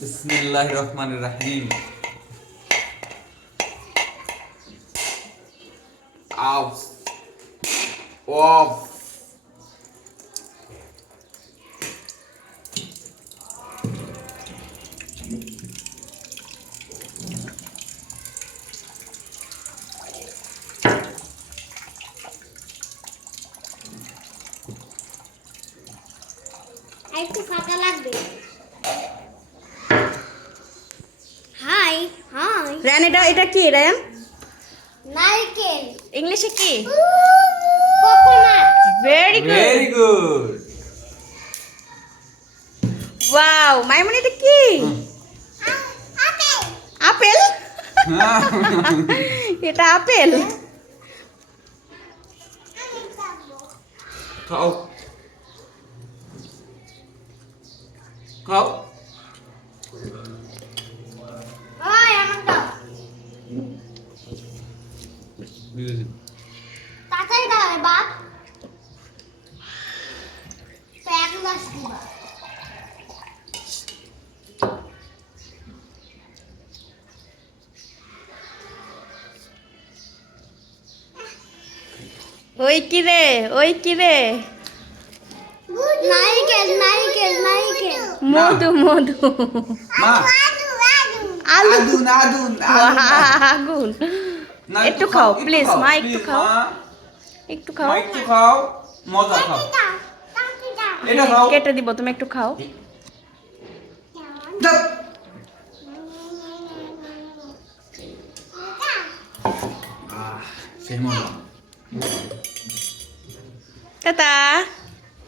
বিসমিল্লাহির রহমানির রহিম। আউফ অফ একটু ফাঁকা লাগবে। হাই হাই রায়ান, এটা কি রায়ান? নারকেল। ইংলিশে কি? Coconut. Very good. Very good. Wow, Maimun এটা কি? আপেল। আপেল? এটা আপেল? খাও খাও। ওই আমার দাও। তাড়াতাড়ি দাও রে বাপ। তো এক গ্লাস দিবা। ওই কি রে, ওই কি রে? নারকেল নারকেল নারকেল। মধু মধু। মা আলু। আদুন আদুন আগুন। না, একটু খাও একটু প্লিজ মা, একটু please, খাও, মা। একটু মা, খাও। একটু খাও, মজা খাও। এটা খাও। কেটে দিব, তুমি একটু খাও। যাও। সেই মজা। টাটা।